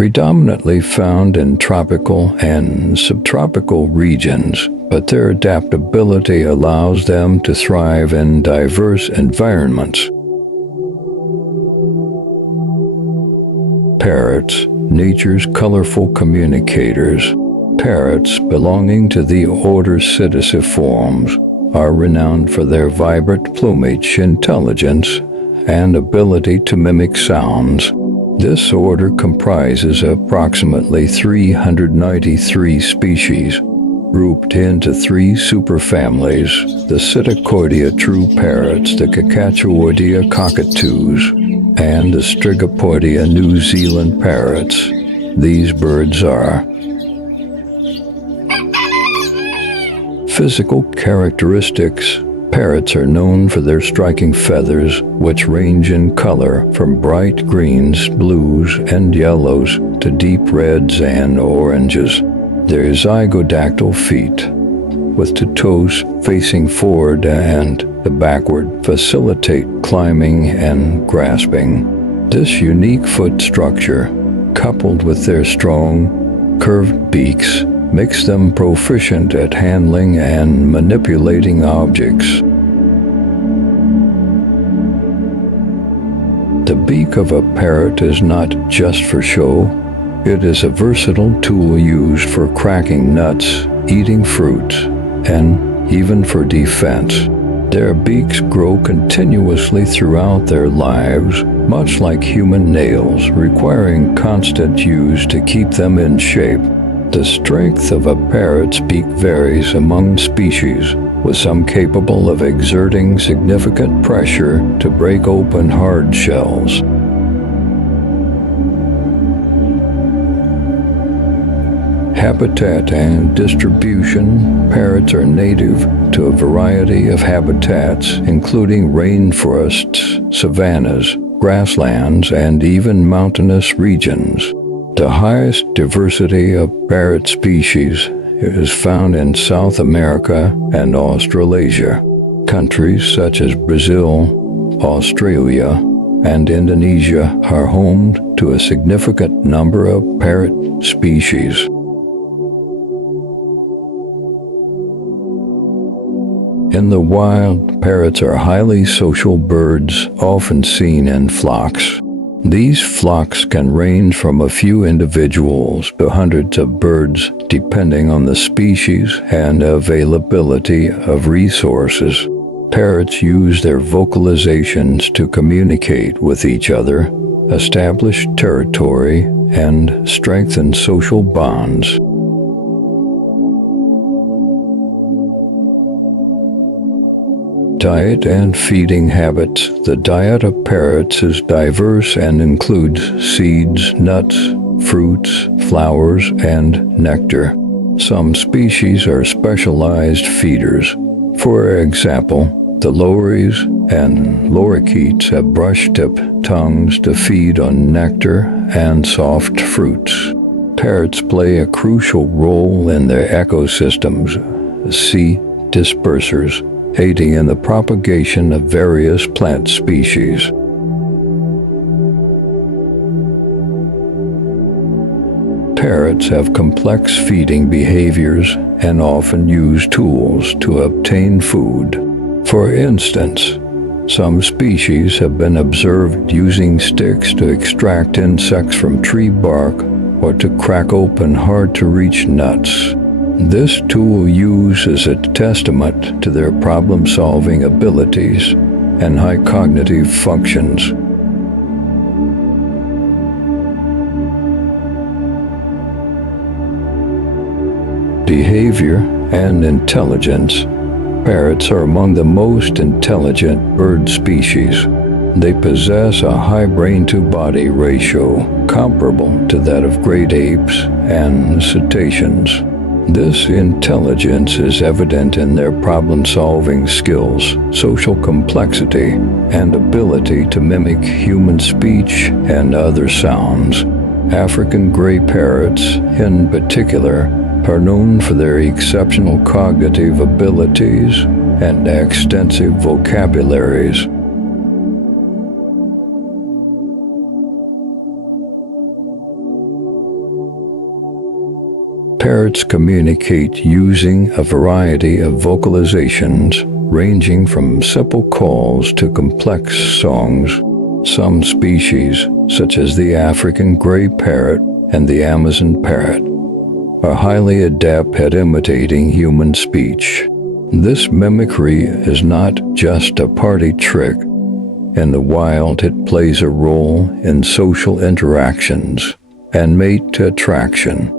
predominantly found in tropical and subtropical regions, but their adaptability allows them to thrive in diverse environments. Parrots, nature's colorful communicators. Parrots, belonging to the order Psittaciformes, are renowned for their vibrant plumage, intelligence, and ability to mimic sounds. This order comprises approximately 393 species, grouped into three superfamilies: the Psittacoidea true parrots, the Cacatuoidea cockatoos, and the Strigopoidea New Zealand parrots. These birds are physical characteristics. Parrots are known for their striking feathers, which range in color from bright greens, blues, and yellows to deep reds and oranges. Their zygodactyl feet, with the toes facing forward and the backward, facilitate climbing and grasping. This unique foot structure, coupled with their strong, curved beaks, makes them proficient at handling and manipulating objects. The beak of a parrot is not just for show. It is a versatile tool used for cracking nuts, eating fruit, and even for defense. Their beaks grow continuously throughout their lives, much like human nails, requiring constant use to keep them in shape. The strength of a parrot's beak varies among species, with some capable of exerting significant pressure to break open hard shells. Habitat and distribution. Parrots are native to a variety of habitats, including rainforests, savannas, grasslands, and even mountainous regions. The highest diversity of parrot species is found in South America and Australasia. Countries such as Brazil, Australia, and Indonesia are home to a significant number of parrot species. In the wild, parrots are highly social birds, often seen in flocks. These flocks can range from a few individuals to hundreds of birds, depending on the species and availability of resources. Parrots use their vocalizations to communicate with each other, establish territory, and strengthen social bonds. Diet and feeding habits. The diet of parrots is diverse and includes seeds, nuts, fruits, flowers, and nectar. Some species are specialized feeders. For example, the lories and lorikeets have brush-tip tongues to feed on nectar and soft fruits. Parrots play a crucial role in their ecosystems, seed dispersers, aiding in the propagation of various plant species. Parrots have complex feeding behaviors and often use tools to obtain food. For instance, some species have been observed using sticks to extract insects from tree bark or to crack open hard-to-reach nuts. This tool use is a testament to their problem-solving abilities and high cognitive functions. Behavior and intelligence. Parrots are among the most intelligent bird species. They possess a high brain-to-body ratio comparable to that of great apes and cetaceans. This intelligence is evident in their problem-solving skills, social complexity, and ability to mimic human speech and other sounds. African gray parrots, in particular, are known for their exceptional cognitive abilities and extensive vocabularies. Parrots communicate using a variety of vocalizations, ranging from simple calls to complex songs. Some species, such as the African gray parrot and the Amazon parrot, are highly adept at imitating human speech. This mimicry is not just a party trick. In the wild, it plays a role in social interactions and mate attraction.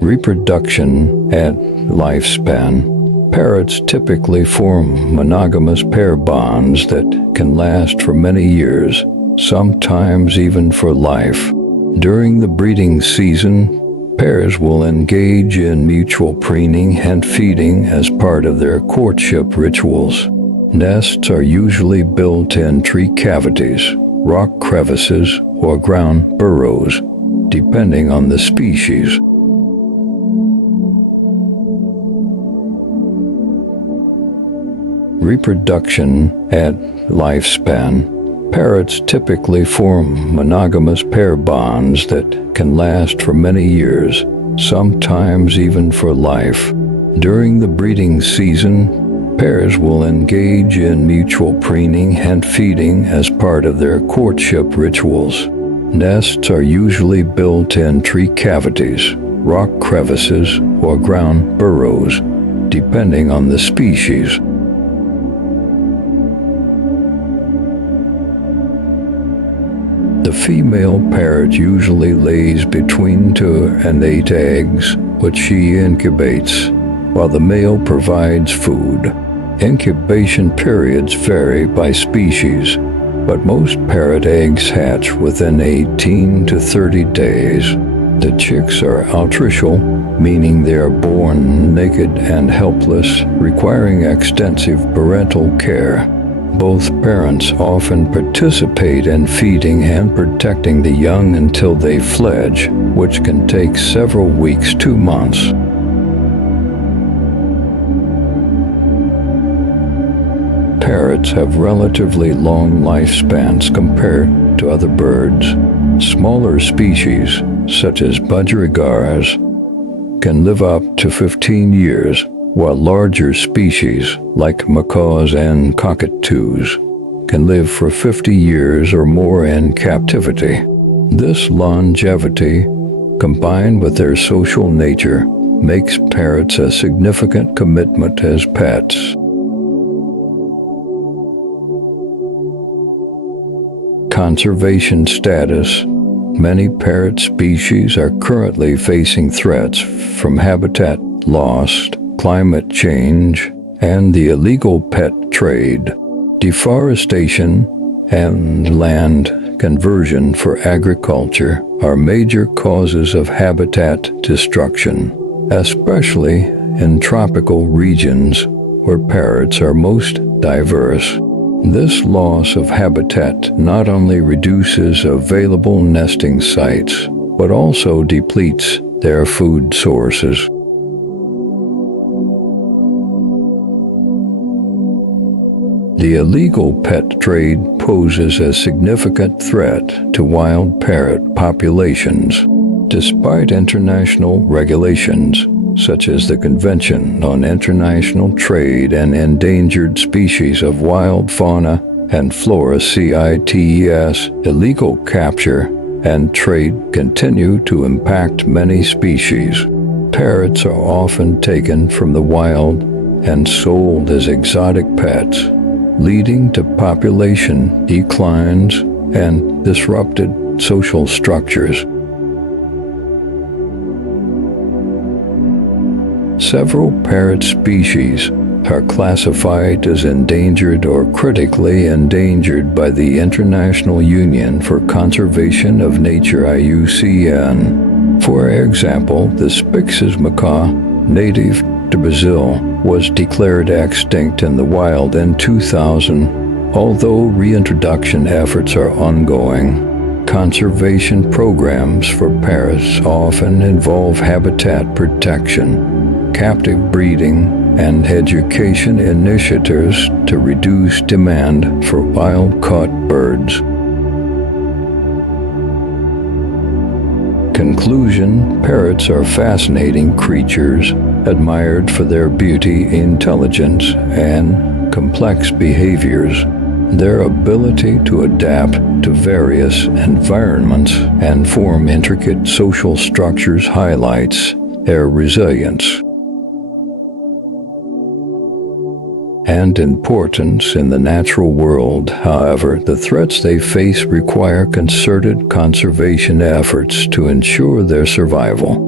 Reproduction and lifespan. Parrots typically form monogamous pair bonds that can last for many years, sometimes even for life. During the breeding season, pairs will engage in mutual preening and feeding as part of their courtship rituals. Nests are usually built in tree cavities, rock crevices, or ground burrows, depending on the species. Reproduction and lifespan. Parrots typically form monogamous pair bonds that can last for many years, sometimes even for life. During the breeding season, pairs will engage in mutual preening and feeding as part of their courtship rituals. Nests are usually built in tree cavities, rock crevices, or ground burrows, depending on the species. The female parrot usually lays between 2 and 8 eggs, which she incubates, while the male provides food. Incubation periods vary by species, but most parrot eggs hatch within 18 to 30 days. The chicks are altricial, meaning they are born naked and helpless, requiring extensive parental care. Both parents often participate in feeding and protecting the young until they fledge, which can take several weeks to months. Parrots have relatively long lifespans compared to other birds. Smaller species, such as budgerigars, can live up to 15 years, while larger species, like macaws and cockatoos, can live for 50 years or more in captivity. This longevity, combined with their social nature, makes parrots a significant commitment as pets. Conservation status. Many parrot species are currently facing threats from habitat loss, climate change, and the illegal pet trade. Deforestation and land conversion for agriculture are major causes of habitat destruction, especially in tropical regions where parrots are most diverse. This loss of habitat not only reduces available nesting sites, but also depletes their food sources. The illegal pet trade poses a significant threat to wild parrot populations. Despite international regulations, such as the Convention on International Trade in Endangered Species of Wild Fauna and Flora CITES, illegal capture and trade continue to impact many species. Parrots are often taken from the wild and sold as exotic pets, leading to population declines and disrupted social structures. Several parrot species are classified as endangered or critically endangered by the International Union for Conservation of Nature IUCN. For example, the Spix's macaw, native to Brazil, was declared extinct in the wild in 2000, although reintroduction efforts are ongoing. Conservation programs for parrots often involve habitat protection, captive breeding, and education initiatives to reduce demand for wild-caught birds. Conclusion: parrots are fascinating creatures, admired for their beauty, intelligence, and complex behaviors. Their ability to adapt to various environments and form intricate social structures highlights their resilience and importance in the natural world. However, the threats they face require concerted conservation efforts to ensure their survival.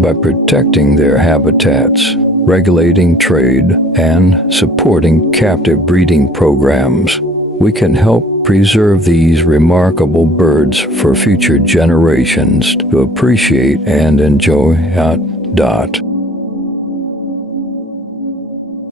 By protecting their habitats, regulating trade, and supporting captive breeding programs, we can help preserve these remarkable birds for future generations to appreciate and enjoy.